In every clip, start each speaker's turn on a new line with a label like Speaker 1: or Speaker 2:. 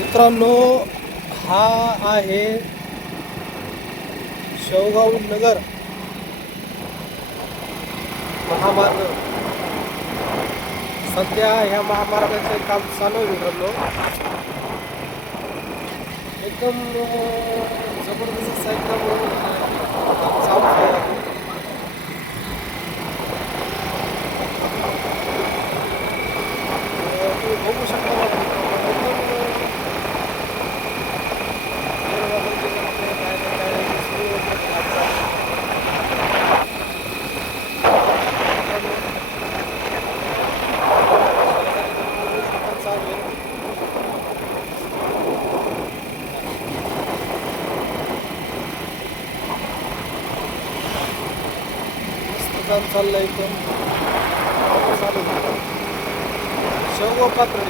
Speaker 1: मित्रांनो हा आहे शेवगाव नगर महामार्ग. सध्या ह्या महामार्गाचे काम चालू आहे मित्रांनो. एकदम जबरदस्त एकदम चालू आहे अं, तुम्ही बघू शकता बघा मित्रांनो, एकदम अं, काम चाललंय एकदम चालू पात्र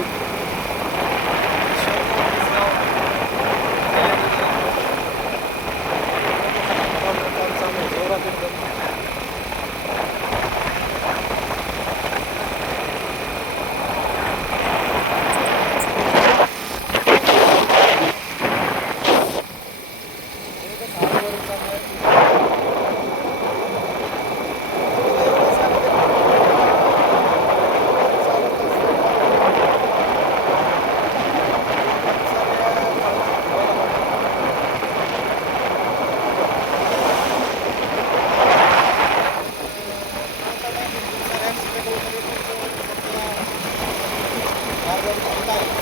Speaker 1: 头头戴。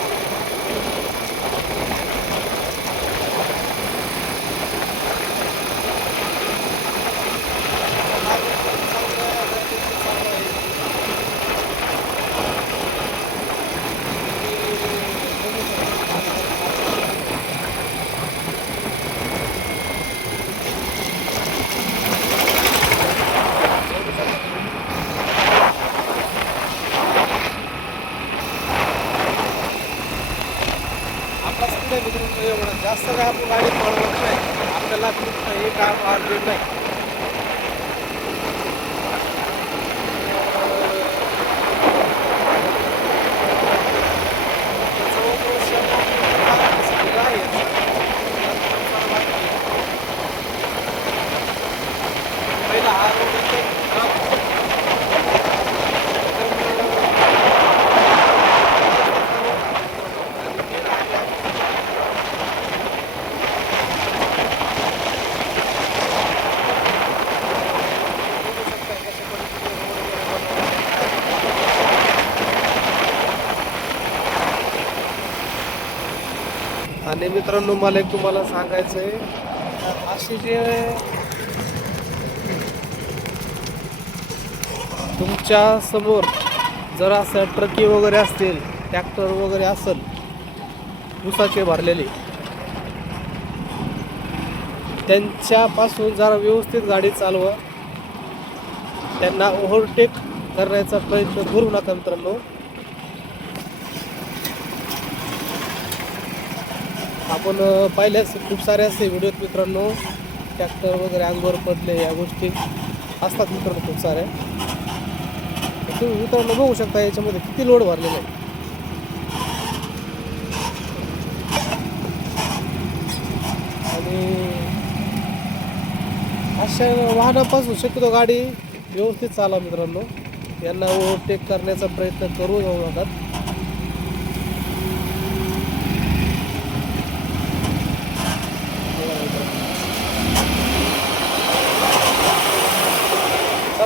Speaker 1: सध्या मित्रांनो एवढं जास्त काय आपण गाडी पळवत नाही. आपल्याला फक्त हे काम आवडले नाही पहिला हा रोड एकदम खराब आणि मित्रांनो मला एक तुम्हाला सांगायचं आहे असे जे तुमच्यासमोर जर असं ट्रकी वगैरे असतील ट्रॅक्टर वगैरे असेल ऊसाचे भरलेले त्यांच्यापासून जरा व्यवस्थित गाडी चालवा. त्यांना ओव्हरटेक करण्याचा प्रयत्न करू नका मित्रांनो. आपण अ, पाहिल्याच खूप सारे असे व्हिडिओ मित्रांनो. ट्रॅक्टर वगैरे अंगावर पडले या गोष्टी असतात मित्रांनो खूप साऱ्या. तुम्ही मित्रांनो बघू शकता याच्यामध्ये किती लोड भरलेला आहे आणि अशा वाहनापासून शक्यतो गाडी व्यवस्थित चाला मित्रांनो. यांना ओव्हरटेक करण्याचा प्रयत्न करू जाऊ नका.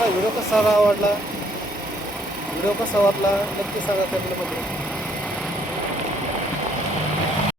Speaker 1: तुम्हाला व्हिडिओ कसा आवडला? व्हिडिओ कसा वाटला? नक्की सांगा कमेंटमध्ये.